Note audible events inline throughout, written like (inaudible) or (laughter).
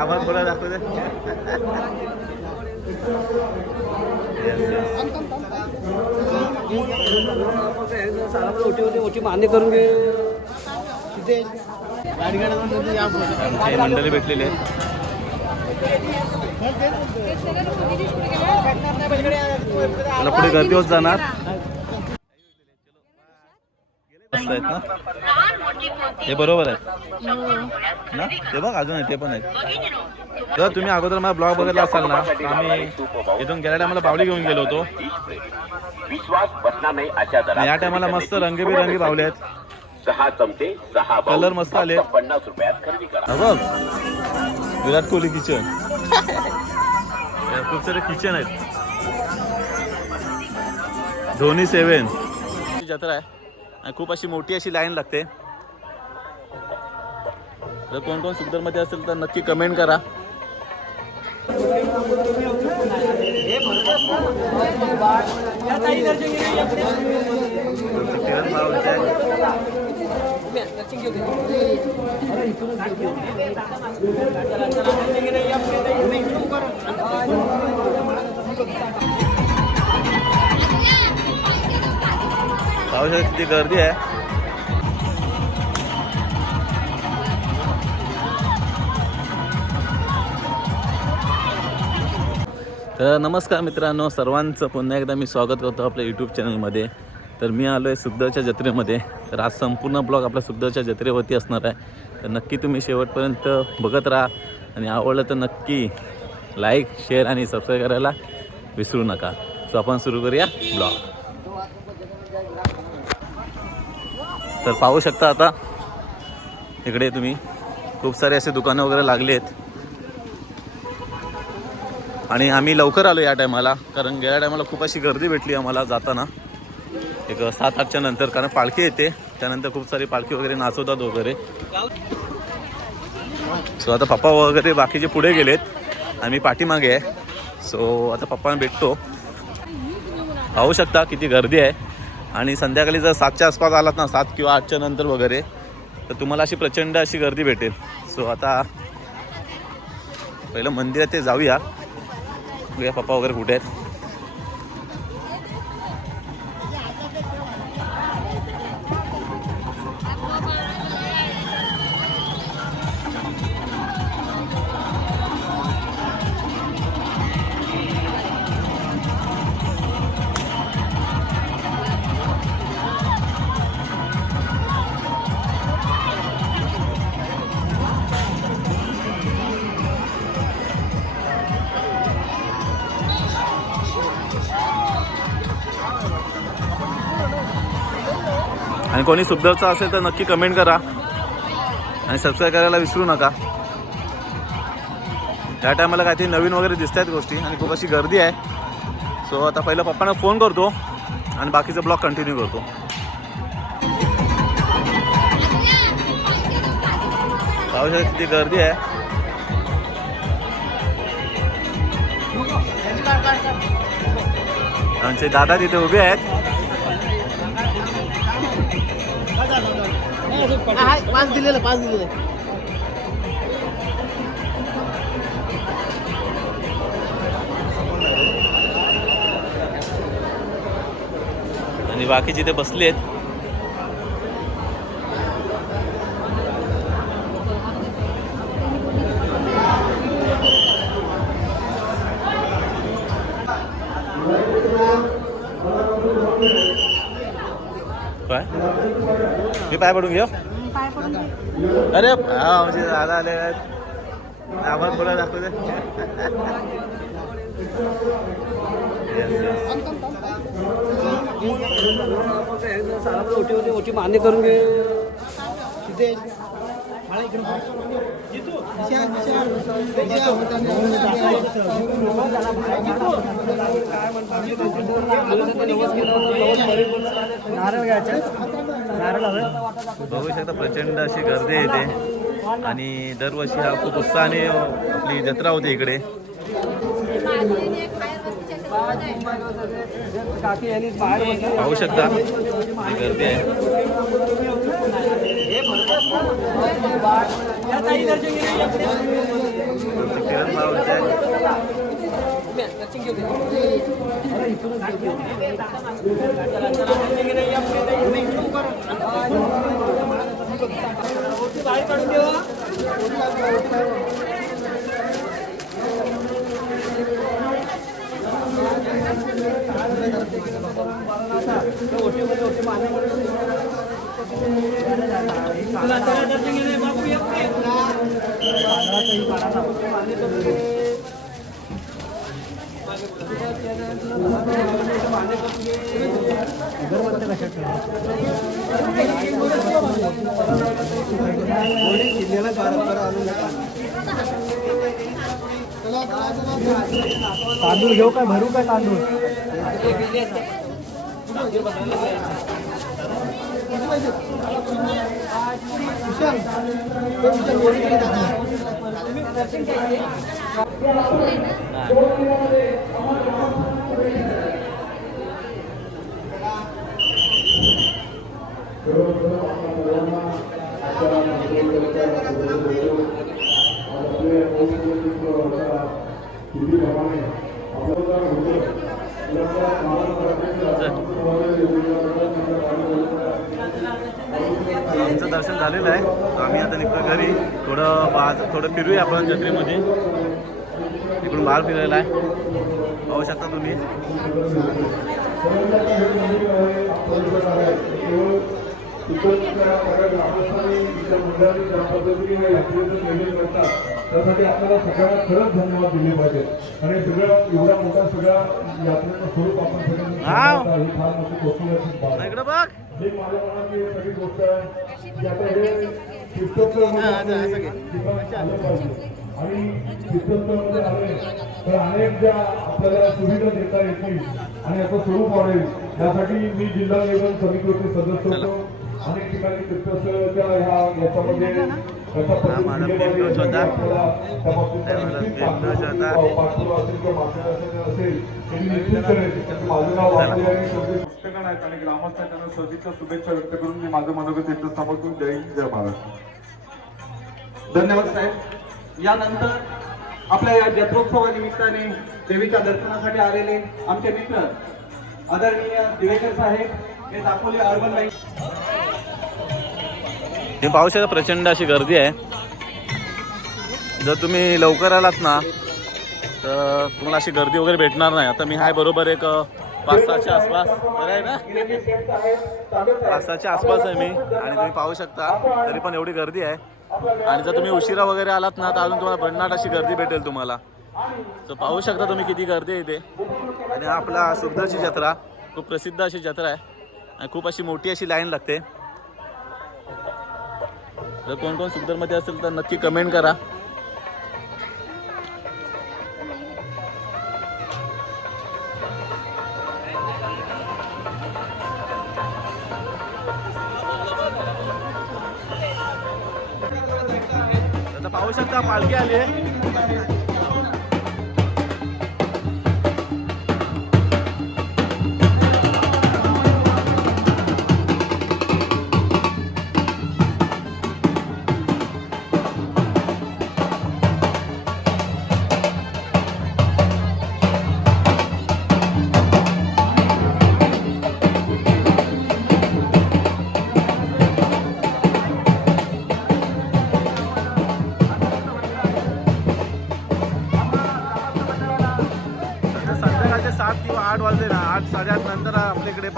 आवाज बोला दाखवते ओटी होती ओटी मान्य करून घे. आमची मंडळी भेटलेली आहे मला पुढे गर्दी होत जाणार. आहेत ना? हे बरोबर आहे ना? ते बघ अजून आहे ते पण आहेत. तर तुम्ही अगोदर मला ब्लॉग बघितला असाल ना आम्ही इथून गेल्या टायमाला बावली घेऊन गेलो होतो. या टायमाला मस्त रंगीबेरंगी बावले आहेत. सहा चमचे सहा कलर मस्त आले. पन्नास रुपयात खरेदी करा. बघ. विराट कोहली किचन (laughs) खूप सारे किचन आहेत. धोनी सेवन जत्रा आहे. आणि खूप अशी मोठी अशी लाईन लागते. जर कोण कोण सुंदरमध्ये असेल तर नक्की कमेंट करा. पावसाळ्यात किती गर्दी आहे? तर नमस्कार मित्रांनो सर्वांचं पुन्हा एकदा मी स्वागत करतो आपल्या यूट्यूब चॅनलमध्ये तर मी आलो आहे सुखदेवच्या जत्रेमध्ये. तर आज संपूर्ण ब्लॉग आपल्या सुखदेवच्या जत्रेवरती असणार आहे. तर नक्की तुम्ही शेवटपर्यंत बघत राहा आणि आवडलं तर नक्की लाईक शेअर आणि सबस्क्राईब करायला विसरू नका. सो आपण सुरू करूया ब्लॉग. तर पाहू शकता आता इकडे तुम्ही खूप सारे असे दुकानं वगैरे लागले आहेत आणि आम्ही लवकर आलो या टायमाला कारण गेल्या टायमाला खूप अशी गर्दी भेटली आम्हाला जाताना. एक सात आठच्या नंतर कारण पालखी येते. त्यानंतर खूप सारी पालखी वगैरे नाचवतात वगैरे. सो आता पप्पा वगैरे बाकीचे पुढे गेलेत. आम्ही पाठीमागे आहे. सो आता पप्पांना भेटतो. पाहू शकता किती गर्दी आहे. आणि संध्याकाळी जर सातच्या आसपास आलात ना सात किंवा आठच्या नंतर वगैरे तर तुम्हाला अशी प्रचंड अशी गर्दी भेटेल. सो आता पहिलं मंदिरात ते जाऊया. बघूया पप्पा वगैरे कुठे आहेत. आणि कोणी सुखदेवचा असेल तर नक्की कमेंट करा. आणि सबस्क्राईब करायला विसरू नका. त्या टायमाला काहीतरी नवीन वगैरे दिसत आहेत गोष्टी आणि खूप अशी गर्दी आहे. सो आता पहिलं पप्पांना फोन करतो आणि बाकीचा ब्लॉग कंटिन्यू करतो. पाहू शकता किती गर्दी आहे. आमचे दादा तिथे उभे आहेत. पाच दिलेलं पाच दिलेलं. आणि बाकीचे ते बसले आहेत मी पाय पडून घेऊ? अरे हा म्हणजे दादा आले आहेत. आवाज बोला दाखवते Yes, yes. ओटी होती ओटी मान्य करून घे नारळ घ्यायचे नारळ बघू शकता प्रचंड अशी गर्दी येते आणि दरवर्षी हा खूप उत्साहाने आपली जत्रा होते इकडे. काकी यांनी बाहेर बसले. पाहू शकता किती गर्दी आहे तुमचे किरण भाऊ इथे आहेत. तांदूळ घेऊ काय? भरू काय तांदूळ? आमचं झालेलं आहे. आम्ही आता निघतो घरी. थोडं बाज थोडं फिरूया आपण जत्रेमध्ये. इकडून बाहेर फिरायला आहे. पाहू शकता तुम्ही. त्यासाठी आपल्याला सगळ्यांना खरंच धन्यवाद दिले पाहिजे. आणि सगळं एवढा मोठा सगळा यात्रेचं स्वरूप आपण सगळ्यांनी ही फार मोठी कौतुकाची बाब आहे. इकडं बघ. ही माझ्या सगळी गोष्ट आहे. की. आता हे पाहिजे. आणि तीर्थस्थळामध्ये आले तर अनेक ज्या आपल्याला सुविधा देता येतील आणि याचं स्वरूप वाढेल यासाठी मी जिल्हा लेवल समितीचे सदस्य होतो. अनेक ठिकाणी तीर्थस्थळाच्या ह्या याच्यामध्ये हा माझा पद्धतीने बिलकुल होता. आपल्याला होता. आणि ग्रामस्थांना शुभेच्छा व्यक्त करून मी माझं मनोगत त्यांच्या जय जय महाराष्ट्र धन्यवाद साहेब यानंतर आपल्या या जत्रोत्सवानिमित्ताने देवीच्या दर्शनासाठी आलेले आमचे मित्र आदरणीय दिवेकर साहेब हे दाखवले अर्बन बँक हे पाहू शकता प्रचंड अशी गर्दी आहे. जर तुम्ही लवकर आलात ना तर तुम्हाला अशी गर्दी वगैरे भेटणार नाही. आता मी हाय बरोबर एक पाच सहाच्या आसपास. बरं आहे ना? पाच सहाच्या आसपास आहे मी. आणि तुम्ही पाहू शकता तरी पण एवढी गर्दी आहे. आणि जर तुम्ही उशिरा वगैरे आलात ना तर अजून तुम्हाला भन्नाट अशी गर्दी भेटेल तुम्हाला. तर पाहू शकता तुम्ही किती गर्दी आहे इथे. आणि हा आपला सुखदरची जत्रा खूप प्रसिद्ध अशी जत्रा आहे. आणि खूप अशी मोठी अशी लाईन लागते. जर कोण कोण सुखदरमध्ये असेल तर नक्की कमेंट करा.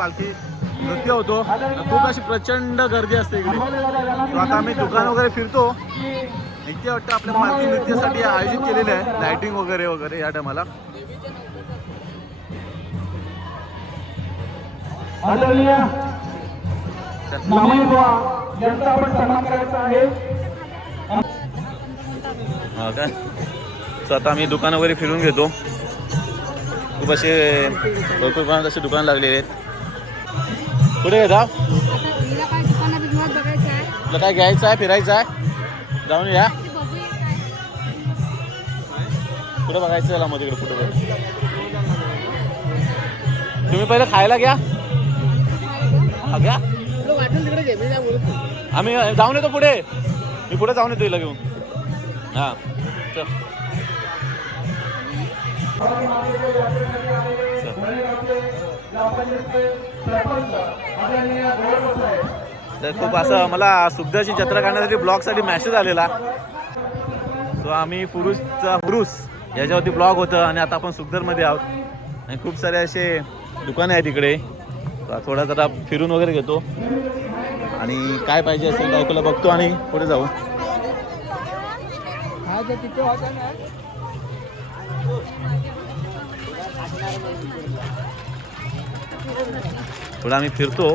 पालखी नृत्य होतो. खूप अशी प्रचंड गर्दी असते इकडे. तो आता आम्ही दुकान वगैरे फिरतो. इथे वाटतं आपल्या पालखी नृत्यासाठी आयोजित केलेलं आहे. लाइटिंग वगैरे वगैरे या टायमाला. हा काय सो आता आम्ही दुकान वगैरे फिरून घेतो. खूप असे भरपूर प्रमाणात असे दुकान लागलेले आहेत. कुठे घेता तुला काय घ्यायचं आहे फिरायचं आहे? जाऊन या. कुठे बघायचं त्याला मध्ये इकडे कुठे बघ तुम्ही पहिले खायला घ्या. घ्या. आम्ही जाऊन येतो पुढे. मी पुढे जाऊन येतो हिला घेऊन. हा चल. तर खूप असं मला सुखदाची जत्रा करण्यासाठी ब्लॉगसाठी मॅसेज आलेला. सो आम्ही पुरुषचा पुरुष याच्यावरती ब्लॉग होतं आणि आता आपण सुखदरमध्ये आहोत. आणि खूप सारे असे दुकानं आहेत तिकडे थोडा जरा फिरून वगैरे घेतो. आणि काय पाहिजे असेल बायकोला बघतो आणि पुढे जाऊ. हा थोडं आम्ही फिरतो.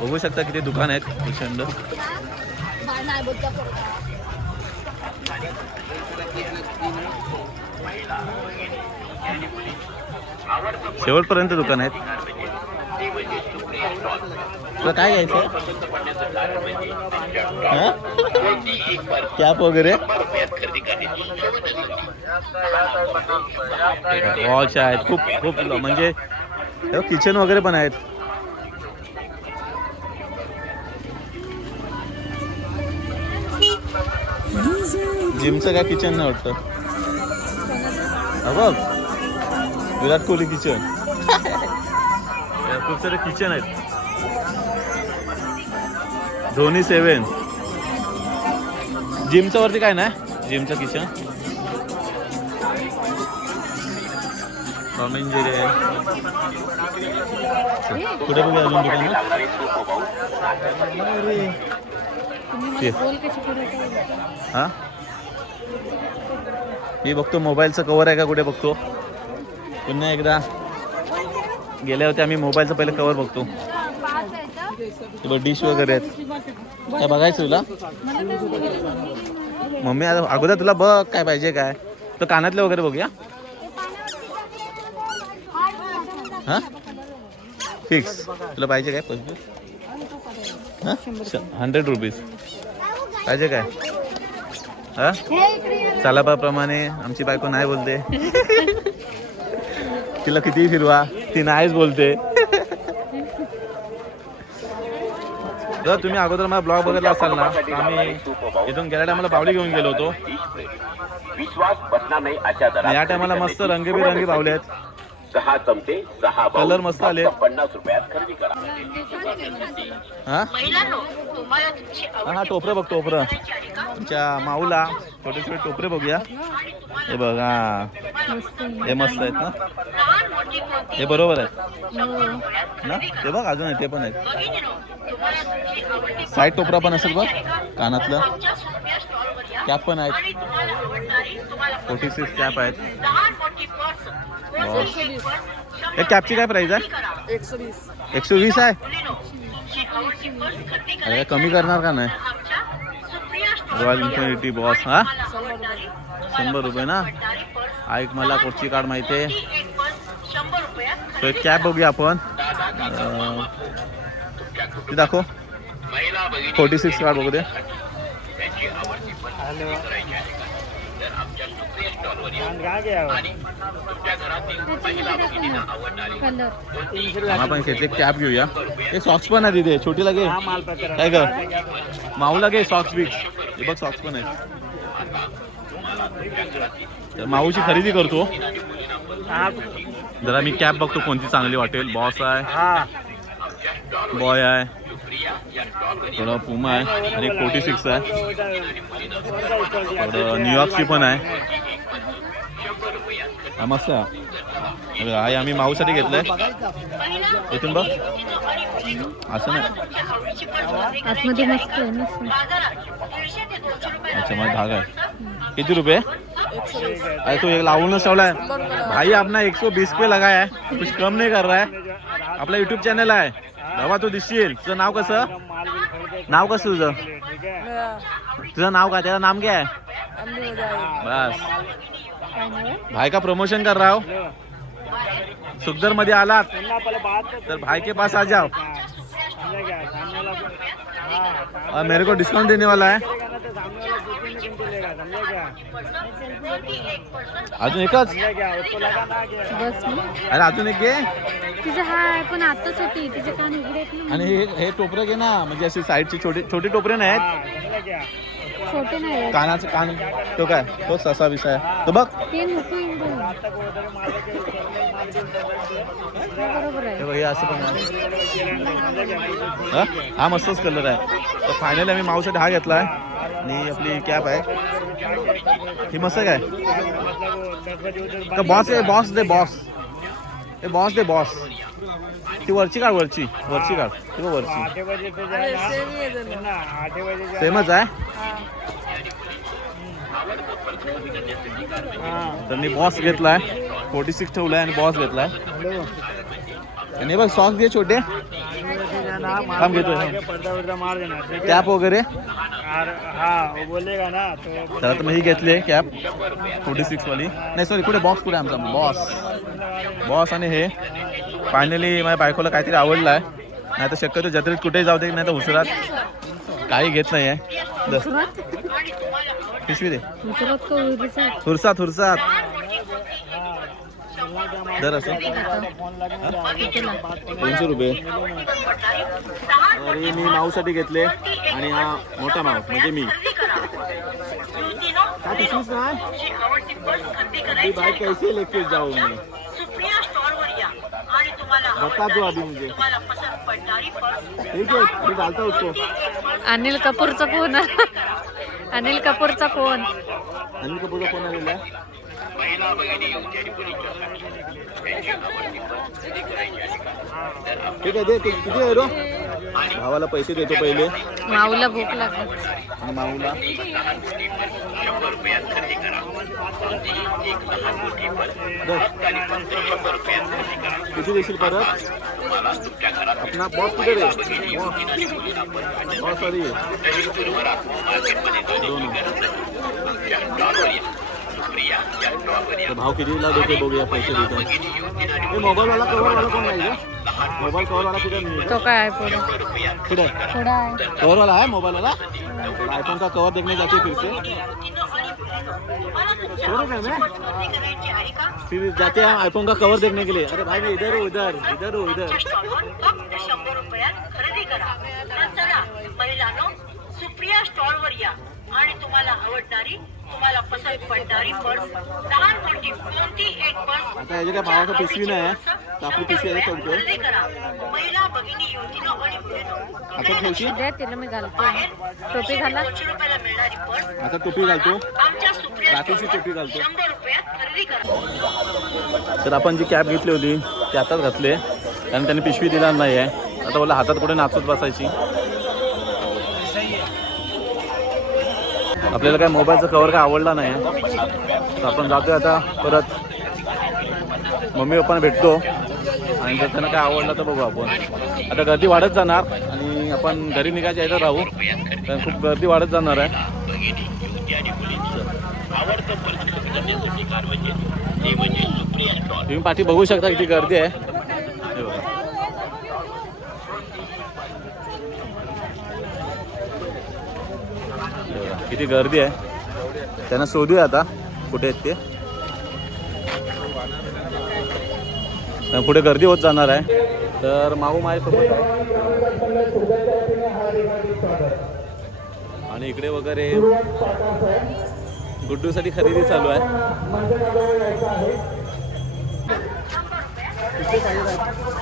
बघू शकता किती दुकान आहेत. प्रचंड. शेवटपर्यंत दुकान आहेत. तुला काय घ्यायचं? कॅप वगैरे? वॉच आहेत. खूप खूप म्हणजे किचन वगैरे पण आहेत. जिमचं काय किचन नाही वाटतं? हा बघ. विराट कोहली किचन खूप सारे किचन आहेत. धोनी सेवन जिमचं वरती काय नाही? जिमचं किचन जेरी आहे कुठे बघूया अजून दुकान? ते. हा? मी बघतो मोबाईलचं कवर आहे का कुठे बघतो? पुन्हा एकदा. गेल्या होत्या आम्ही मोबाईलचं पहिलं कवर बघतो. ते डिश वगैरे आहेत. काय बघायचं तुला? मम्मी आता अगोदर तुला बघ काय पाहिजे काय? तर कानातले वगैरे बघूया. हा? फिक्स तुला पाहिजे काय पंचवीस हां? हंड्रेड रुपीज पाहिजे काय? हा? चालापाप्रमाणे आमची बायको नाही बोलते. (laughs) तिला कितीही फिरवा ती नाहीच बोलते. (laughs) जर तुम्ही अगोदर मला ब्लॉग बघितला असाल ना आम्ही इथून गेल्या टायमाला बावली घेऊन गेलो होतो. विश्वास बसणार नाही अशा दरात. या टायमाला मस्त रंगीबेरंगी बावले आहेत. सहा चमचे सहा कलर मस्त आले. पन्नास रुपयात खरेदी करा. हा हा हा टोपरं बघ टोपरं. तुमच्या माऊला छोटे छोटे टोपरे बघूया. हे बघ हा. हे मस्त आहेत ना? हे बरोबर आहेत. ना? ते बघ अजून आहे ते पण आहेत. साईड टोपरा पण असेल बघ कानातलं. कॅप पण आहेत. फोर्टी सिक्स कॅप आहेत. बॉस. कॅबची काय प्राईस आहे? एकशे वीस आहे? अरे कमी करणार का नाही? रॉयल इन्फिनिटी बॉस हा? शंभर रुपये ना? ऐक मला कुठची कार्ड माहिती आहे. तो एक कॅब बघूया आपण. अं, ती दाखव. फोर्टी सिक्स कार्ड बघू दे. आपण घेतले कॅप घेऊया. हे सॉक्स पण आहे तिथे छोटी लागे. काय कर माऊ लागे सॉक्स बिक्स हे बघ सॉक्स पण आहेत. तर माऊची खरेदी करतो. जरा मी कॅप बघतो कोणती चांगली वाटेल. बॉस आहे. बॉय आहे. थोडं पुमा आहे. आणि फोर्टी सिक्स आहे. थोडं न्यूयॉर्कची पण आहे. मस्त आहे अरे आम्ही माऊसाठी घेतलंय. इथून बघ. असं नाही. आतमध्ये मस्त आहे मस्त अच्छा माझा धागा है किती रुपये? अरे तो एक लावूनच ठेवलाय. भाई अपना एक सौ बीस पे लगाया है कुछ कम नहीं कर रहा है. आपला युट्यूब चॅनल आहे. बाबा तू दिसशील. तुझं नाव कसं? नाव कसं तुझं? तुझं नाव काय? त्याचं नाम काय आहे? बस. भाई का प्रमोशन कर रहा हो? सुखदरमध्ये आलात? तर भाई के पास आ जाओ. और मेरे को डिस्काउंट देने वाला है. अजून एकच? बस अरे अजून एक घे. तिचं हाय पण आताच होती. तिचे कान उघडे आहेत ना. आणि हे हे टोपरं घे ना. म्हणजे अशी साईडची छोटी छोटी टोपरे नाही हाँ छोटे नाही आहेत. कानाचं कान तो काय? तो ससा विसा आहे. तो बघ. ते नको हा, आहे. हे बघ हे असं पण आहे. हा? हा मस्तच कलर आहे. तर फायनली आम्ही माऊसाठी हा घेतलाय. आणि आपली कॅप आहे. ही मस्त काय का बॉस आहे? बॉस दे बॉस हे बॉस दे बॉस ती वरची काढ वरची. वरची काढ. ती बघ वरची. आठ बजे पे जाए ना. आठ बजे जाए सेमच आहे? हाँ तर मी बॉस घेतलाय. फोर्टी सिक्स ठेवलाय आणि बॉस घेतलाय. आणि हे बघ सॉक्स दे छोटे. थांब घेतोय थांब. पर्दा वर्दा मार देना ठीक है कॅप वगैरे? और हाँ वो बोलेगा ना तो तर मी ही घेतली आहे कॅप फोर्टी सिक्स वाली. नाही सॉरी कुठे बॉक्स कुठे आमचा बॉस बॉस आणि हे. फायनली माझ्या बायकोला काहीतरी आवडलं आहे. नाही तर शक्यतो जत्रेत कुठेही जाऊ दे नाही तर हुसरात काही घेत नाही आहे पिशवी दे. हुसरात का उडीचा हुरसात हुरसात दर असं. दोनशे रुपये. आणि मी माऊसाठी घेतले आणि हा मोठा माऊ म्हणजे मी. काय पिशवीच ती बाईक कैसे लेके जाऊ मी सुप्रिया स्टॉलवर या आणि तुम्हाला बता दो अभी मुझे. ठीक है मी डालता उसको. अनिल कपूरचा फोन अनिल कपूरचा फोन अनिल कपूरचा फोन आलेला आहे. ठीक आहे दे किती आहे रो? भावाला पैसे देतो पहिले. माऊला भूक लागली. माऊला. किती देशील परत? अपना बॉस कुठे रे? बॉस सॉरी भाव कितीला देते बघूया पैसे देतो हे मोबाईलवाला कव्हरवाला कोण नाही मोबाईल कव्हरवाला कुठे नाही तो काय आहे कुठे? थोडा आहे. कवर वाला है मोबाइल वाला? आईफोन का कवर देखने जाती फिर से फिर जाते हैं आईफोन का कवर देखने के लिए? अरे भाई मैं इधर हूँ इधर इधर हूँ इधर. शंभर रुपयात खरेदी करा तर चला महिलांनो सुप्रिया स्टॉलवर या आणि तुम्हाला आवडणारी तुम्हाला पसंत पडणारी पर्स लहान मोठी कोणती एक पर्स आता याच्या काय भावाचा पिशवी नाही आहे आपली पिशवी आहे ठेवतो खरेदी करा. महिला भगिनी आणि आता ठेवशी द्या तिला मी घालतो. टोपी घाला. दोनशे रुपयाला मिळणारी पर्स आता टोपी घालतो. आमच्या सुप्रिया रात्रीची टोपी घालतो. शंभर रुपयात खरेदी करा. तर आपण जी कॅब घेतली होती ती आताच घातली कारण त्यांनी पिशवी दिला नाही आहे. आता बोला हातात कुठे नाचत बसायची? आपल्याला काय मोबाईलचा कवर काय आवडला नाही. तर आपण जातोय आता परत. मम्मी पप्पांना भेटतो. आणि जर त्यांना काय आवडलं तर बघू आपण. आता गर्दी वाढत जाणार आणि आपण घरी निघायच्या इथं राहू. कारण खूप गर्दी वाढत जाणार आहे. तुम्ही पाठी बघू शकता किती गर्दी आहे हे बघा. हे बघा, किती गर्दी आहे. त्यांना शोधूया आता कुठे आहेत ते. पुढे गर्दी होत जाणार आहे. तर माऊ माझ्यासोबत आहे. आणि इकडे वगैरे गुड्डूसाठी खरेदी चालू आहे.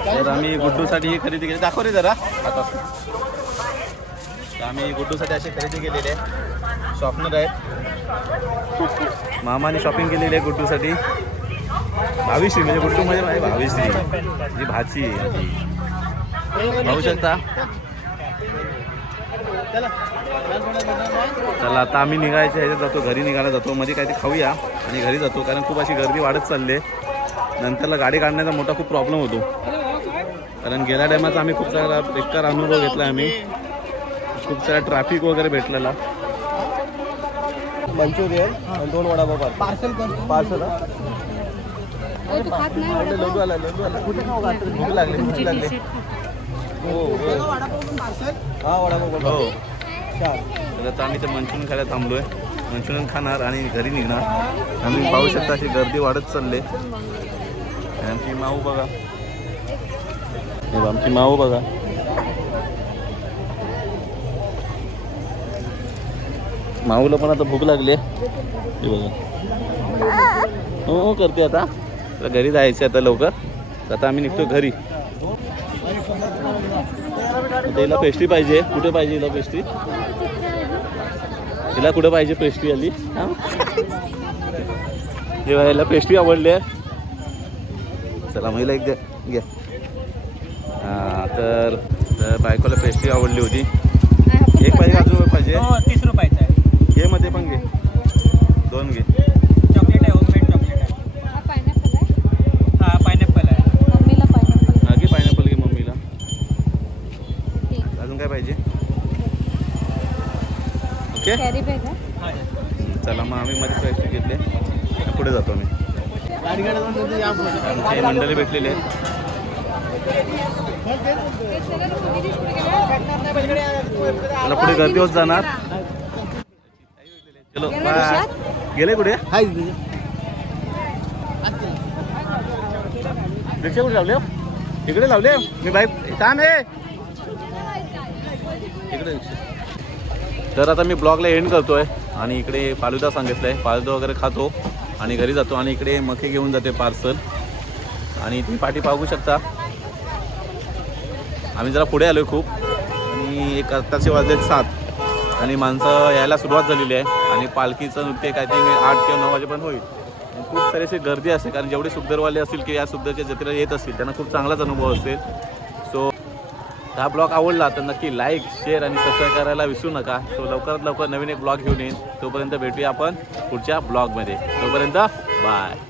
तर आम्ही गुड्डूसाठी ही खरेदी केली. दाखव रे जरा. आता. तर आम्ही गुड्डूसाठी अशी खरेदी केलेली आहे. शॉपनर आहेत. मामाने शॉपिंग केलेली आहे गुड्डूसाठी. भावीश्री म्हणजे गुड्डू म्हणजे माझी भावीश्री. जी भाची आहे पाहू शकता? चला आता आम्ही निघायच्या ह्याच्यात जातो. घरी निघायला जातो. मध्ये काहीतरी खाऊया आणि घरी जातो. कारण खूप अशी गर्दी वाढत चालली आहे. नंतरला गाडी काढण्याचा मोठा खूप प्रॉब्लेम होतो. कारण गेल्या टायमाचा आम्ही खूप सारा बेकार अनुभव घेतला आम्ही. खूप सारा ट्रॅफिक वगैरे भेटलेला. मंचुरियन आणि दोन वडापाव पार्सल पार्सल आला लड्डू आला. कुठे भूक लागली भूक लागली. हो हा. वडापाव हो चार तर आता आम्ही ते मंचुरियन खायला थांबलोय. मंचुरियन खाणार आणि घरी निघणार. आम्ही पाहू शकता अशी गर्दी वाढत चालले. आणि आमची माऊ बघा. हे बघा, आमची माऊ बघा. माऊला पण आता भूक लागली आहे. बघा. हो हो करते आता. घरी जायचं आता लवकर. आता आम्ही निघतो घरी. तिला पेस्ट्री पाहिजे. कुठे पाहिजे हिला पेस्ट्री हिला कुठं पाहिजे पेस्ट्री आली? हा? हे हिला पेस्ट्री आवडली आहे. चला महिला एक द्या घ्या हां तर तर बायकोला पेस्ट्री आवडली होती. एक पाहिजे मंडळी भेटलेले आहेत. पुढे गर्दी होत जाणार. चलो गेले कुठे? रिक्षा कुठे लावले हो? इकडे लावले मी बाईक थांब आहे इकडे रिक्षा. तर आता मी ब्लॉगला एंड करतोय आणि इकडे फालुदा सांगितलंय. फालुदा वगैरे खातो आणि घरी जातो आणि इकडे मके घेऊन जाते पार्सल आणि तुम्ही पाठी पाहू शकता. आम्ही जरा पुढे आलोय खूप. आणि एक आत्ताचे वाजलेत सात. आणि माणसं यायला सुरुवात झालेली आहे. आणि पालखीचं नृत्य काहीतरी आठ किंवा नऊ वाजेपर्यंत होईल. खूप सारी अशी गर्दी असते. कारण जेवढे सुगदरवाले असतील की या सुगदरच्या जत्रेला येत असतील त्यांना खूप चांगलाच अनुभव असेल. सो हा ब्लॉग आवडला तर नक्की लाईक शेअर आणि सबस्क्राईब करायला विसरू नका. सो लवकरात लवकर नवीन एक ब्लॉग घेऊन येईन. तोपर्यंत भेटूया आपण पुढच्या ब्लॉगमध्ये. तोपर्यंत बाय.